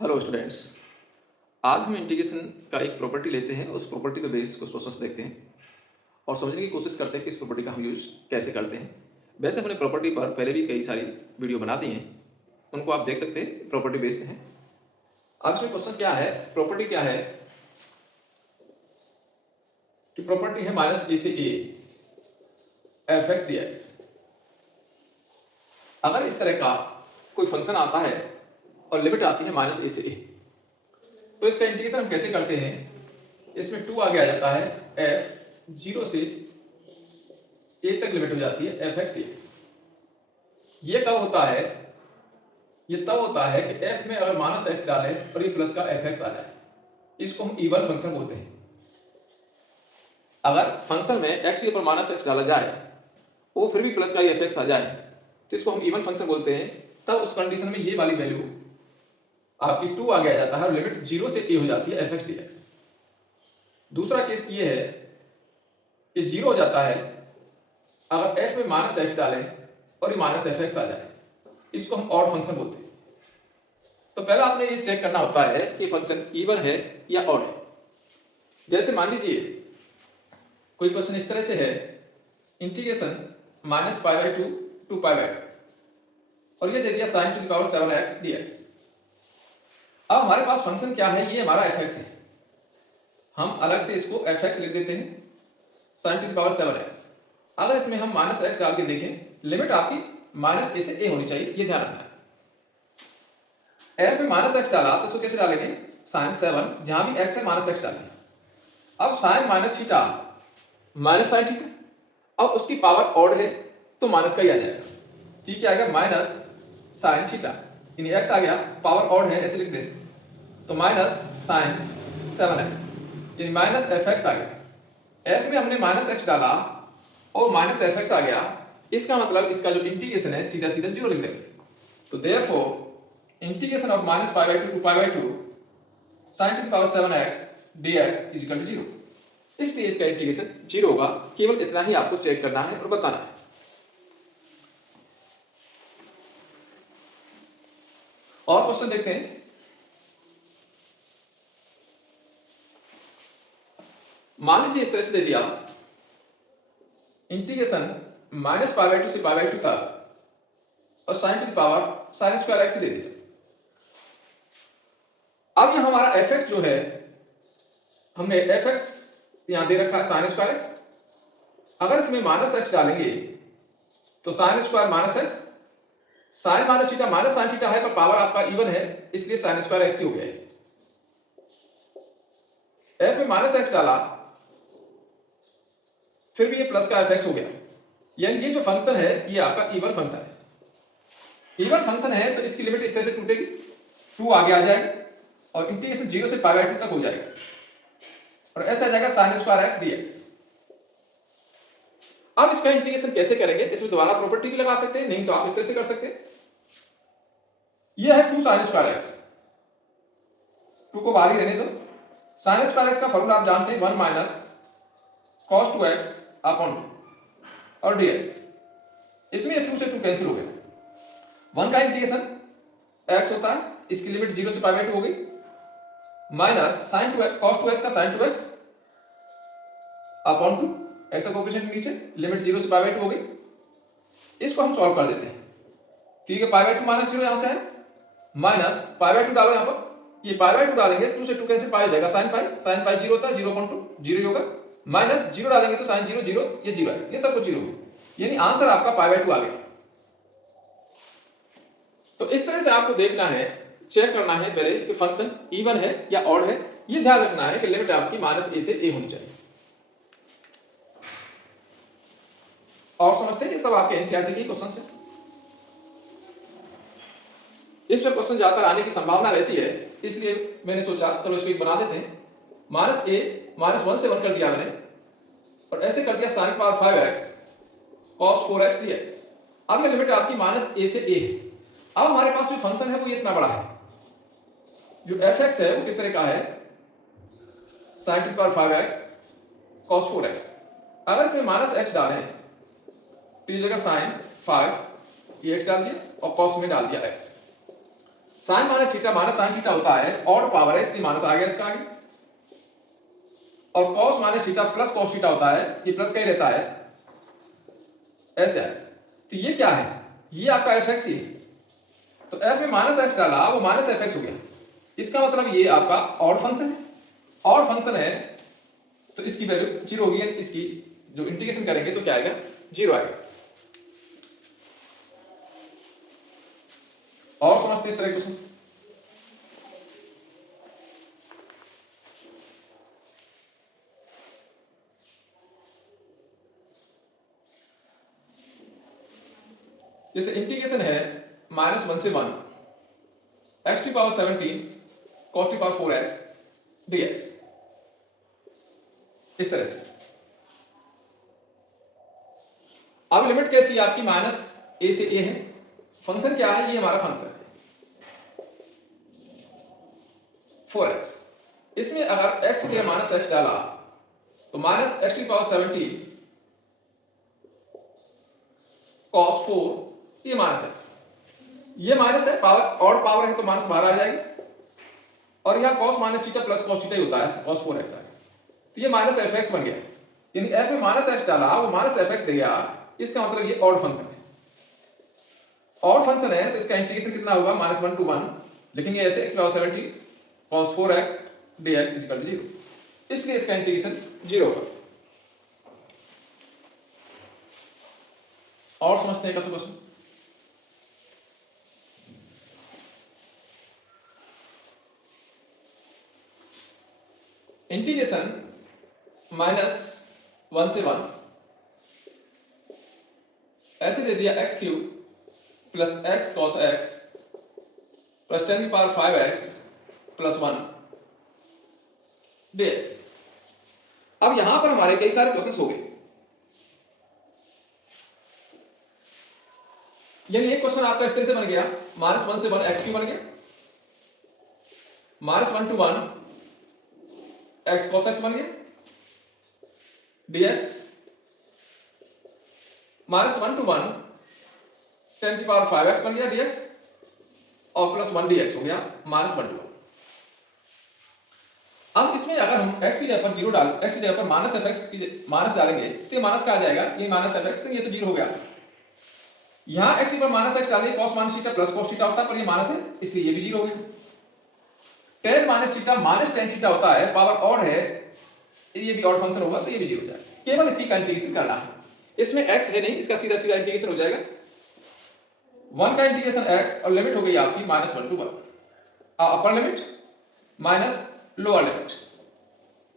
Hello students. आज हम integration का एक प्रॉपर्टी लेते हैं, उस प्रॉपर्टी पे बेस कुछ क्वेश्चंस देखते हैं और समझने की कोशिश करते हैं कि इस प्रॉपर्टी का हम यूज़ कैसे करते हैं। वैसे हमने प्रॉपर्टी पर पहले भी कई सारी वीडियो बना दी हैं, उनको आप देख सकते हैं, प्रॉपर्टी बेस्ड हैं। आज में क्वेश्चन क्या है, प्रॉपर्टी क्या है कि प्रॉपर्टी है माइनस ए से A F x D x. अगर इस तरह का कोई फंक्शन आता है और लिमिट आती है माइनस ए से ए, तो इसका इंटीग्रेशन हम कैसे करते हैं। इसमें 2 आगे आ जाता है, f 0 से a तक लिमिट हो जाती है एफ एक्स डी एक्स। ये कब होता है, ये तब होता है कि f में अगर माइनस x डालें और ये प्लस का एफ एक्स आ जाए, इसको हम इवन फंक्शन बोलते हैं। अगर फंक्शन में x के ऊपर माइनस x डाला जाए वो फिर भी प्लस का एफ एक्स आ जाए तो इसको हम इवन फंक्शन बोलते हैं। तब उस कंडीशन में ये वाली वैल्यू आपकी 2 आगे आ जाता है और लिमिट 0 से a हो जाती है एफ एक्स डी एक्स। दूसरा केस ये है कि 0 हो जाता है अगर f में माइनस x डालें और ये माइनस एफ एक्स आ जाए, इसको हम ऑड फंक्शन बोलते हैं। तो पहला आपने ये चेक करना होता है कि फंक्शन इवन है या ऑड है। जैसे मान लीजिए कोई क्वेश्चन इस तरह से है, integration minus pi by 2 to pi by 2 और ये दे दिया sine to the power 7x dx। अब हमारे पास फंक्शन क्या है, ये हमारा एफ एक्स है। हम अलग से इसको एफ एक्स लिख देते हैं sign to the power 7x। अगर इसमें हम माइनस एक्स डाल के देखें, लिमिट आपकी माइनस ए से ए होनी चाहिए, ये ध्यान रखना है। एफ में माइनस एक्स डाला तो इसको कैसे डालेंगे, साइन 7, जहां भी एक्स है माइनस एक्स डालेंगे। अब sine minus theta minus sine theta, अब उसकी पावर ऑड है तो माइनस का ही आ जाएगा, ठीक है, आएगा माइनस साइन थीटा, यानी एक्स आ गया, पावर ऑड है ऐसे लिख दे तो माइनस साइन 7x, यानी माइनस एफ एक्स आ गया। एफ में हमने माइनस एक्स डाला और माइनस एफ एक्स आ गया, इसका मतलब इसका जो इंटीग्रेशन है सीधा सीधा 0 लिख देंगे। तो therefore integration of minus pi by 2 to pi by 2 sine to the power 7x dx is equal to 0। इसलिए इसका इंटीग्रेशन 0 होगा। केवल इतना ही आपको चेक करना है और बताना है। और क्वेश्चन देखते हैं। मान लीजिए इस तरह से दे दिया, इंटीग्रेशन माइनस पाई बाई 2 से पाई बाई 2 तक और sine to the power sine square x दे दिया। अब यहां हमारा एफ एक्स जो है, हमने एफ एक्स यहां दे रखा है साइन स्क्वायर एक्स। अगर इसमें माइनस एक्स डालेंगे तो sine square minus x, sine minus theta minus sine theta है पर पावर आपका इवन है, इसलिए साइन स्क्वायर एक्स ही हो गया है। एफ में माइनस एक्स डाला फिर भी ये प्लस का एफ एक्स हो गया, यानी ये जो फंक्शन है ये आपका इवन फंक्शन है। इवन फंक्शन है तो इसकी लिमिट इस तरह से टूटेगी, 2 आगे आ जाएगा और इंटीग्रेशन 0 से पाई बाई 2 तक हो जाएगा और ऐसा आ जाएगा साइन स्क्वायर एक्स dx। अब इसका इंटीग्रेशन कैसे करेंगे, इसमें दोबारा प्रॉपर्टी भी लगा सकते हैं, नहीं तो आप इस तरह से कर सकते हैं। यह है 2 साइन स्क्वायर एक्स, 2 को बाहर ही रहने दो। साइन स्क्वायर एक्स का फॉर्मूला आप जानते हैं, 1 माइनस cos 2x अपॉन 2 और dx। इसमें 2 से 2 कैंसिल हो गया, 1 का इंटीग्रेशन x होता है, इसकी लिमिट 0 से पाई बाई 2 हो गई, minus sign 2x cos 2x का साइन 2x अपॉन 2, x का कोएफिशिएंट नीचे, लिमिट 0 से पाई बाई 2 हो गई। इसको हम सॉल्व कर देते हैं, ठीक है। पाई बाई 2 माइनस 0 यहां से है, माइनस पाई बाई 2 डालो यहां पर, ये पाई बाई 2 डालेंगे 2 से 2 कैंसिल, पाई हो जाएगा साइन पाई 0 होता है, 0.2 0 ही होगा, माइनस 0 डालेंगे तो साइन 0 0, ये 0 है, ये सब कुछ 0 होगा, यानी आंसर आपका पाई बाई 2 आ गया। तो इस तरह से आपको देखना है, चेक करना है पहले कि फंक्शन इवन है या ऑड है। ये ध्यान रखना है कि लिमिट आपकी माइनस ए से ए होनी चाहिए। और समझते हैं, ये सब आपके एनसीईआरटी के क्वेश्चन है। इस पर क्वेश्चन ज्यादातर आने की संभावना रहती है, इसलिए मैंने सोचा चलो इसको एक बना देते हैं। माइनस ए माइनस 1 से 1 कर दिया मैंने और ऐसे कर दिया sine power 5x cos 4x dx। अब ये लिमिट आपकी माइनस ए से ए है। अब हमारे पास जो फंक्शन है वो ये इतना बड़ा है, जो एफ एक्स है वो किस तरह का है, sign to the power 5x cos 4x। अगर इसमें माइनस एक्स डालें तो ये जगह साइन 5 ये x डाल दिया और cos में डाल दिया x। Sine minus theta minus sine theta होता है ऑड पावर है, इसलिए माइनस आ गया इसका आगे। और cos minus theta plus cos theta होता है, ये प्लस का ही रहता है, ऐसे है। तो ये क्या है, ये आपका एफ एक्स ही है। तो एफ में माइनस एक्स डाला, वो माइनस एफ एक्स हो गया। इसका मतलब ये आपका ऑड फंक्शन है। ऑड फंक्शन है तो इसकी वैल्यू जीरो होगी, इसकी जो इंटीग्रेशन करेंगे तो क्या आएगा, जीरो आएगा। और समझते इस तरह के क्वेश्चन। जैसे इंटीग्रेशन है -1 से 1 x की पावर 17 cos की पावर 4x dx, इस तरह से। अब लिमिट कैसी है आपकी, -a से a है। फंक्शन क्या है, ये हमारा फंक्शन है 4x। इसमें अगर x के -x डाला तो -x की पावर 17 cos 4, ये -x, ये माइनस है, पावर ऑड पावर है तो माइनस बाहर आ जाएगी। और यहां cos minus theta plus cos theta ही होता है, cos 4x आ गया। तो ये माइनस एफ एक्स बन गया, यानी f में माइनस एक्स डाला, वो माइनस एफ एक्स दे गया। इसका मतलब ये ऑड फंक्शन है। ऑड फंक्शन है तो इसका इंटीग्रेशन कितना होगा, -1 to 1 लिखेंगे ऐसे, x power 17 cos 4x dx equal to 0, इसलिए इसका इंटीग्रेशन 0 होगा। और समझते हैं कैसे क्वेश्चन। इंटीग्रेशन -1 से 1 ऐसे दे दिया x cube plus x cos x plus 10 की पावर 5x प्लस 1 dx। अब यहां पर हमारे कई सारे क्वेश्चंस हो गए, यानी एक क्वेश्चन आपका इस तरह से बन गया, -1 से 1 x क्यूब बन गया, -1 to 1 x cos x बन गया dx, -1 to 1 10 की पावर 5x बन गया dx, और प्लस 1 dx हो गया -1 to 1। अब इसमें अगर हम x की जगह पर 0 डाल, x की जगह पर माइनस एफ एक्स की माइनस डालेंगे तो ये माइनस का आ जाएगा, ये माइनस एफ एक्स, तो ये तो 0 हो गया। यहां x की पर माइनस x डालेंगे, cos minus theta plus cos theta होता है, पर ये माइनस है इसलिए ये भी 0 हो गया। tan minus theta minus tan theta होता है, पावर ऑड है, ये भी ऑड फंक्शन होगा तो ये भी 0 हो जाएगा। केवल इसी का इंटीग्रेशन करना है, इसमें x है नहीं, इसका सीधा सीधा इंटीग्रेशन हो जाएगा। 1 का इंटीग्रेशन x और लिमिट हो गई आपकी -1 to 1, upper limit minus lower limit,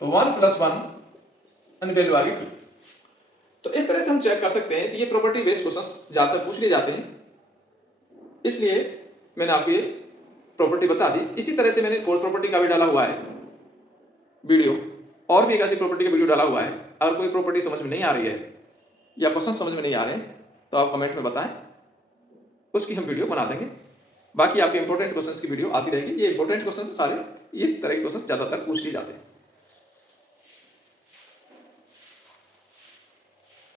तो 1 प्लस 1 and वैल्यू आ गई 2। तो इस तरह से हम चेक कर सकते हैं कि ये प्रॉपर्टी बेस्ड क्वेश्चंस ज्यादातर पूछ लिए जाते हैं, इसलिए मैंने आपको ये प्रॉपर्टी बता दी। इसी तरह से मैंने फोर्थ प्रॉपर्टी का भी डाला हुआ है वीडियो, और भी एक ऐसी प्रॉपर्टी का वीडियो डाला हुआ है। अगर कोई प्रॉपर्टी समझ में नहीं आ रही है या क्वेश्चन समझ में नहीं आ रहे हैं तो आप कमेंट में बताएं, उसकी हम वीडियो बना देंगे। बाकी आपके इंपॉर्टेंट क्वेश्चंस की वीडियो आती रहेगी। ये इंपॉर्टेंट क्वेश्चंस सारे इस तरह के क्वेश्चंस ज्यादातर पूछ लिए जाते हैं।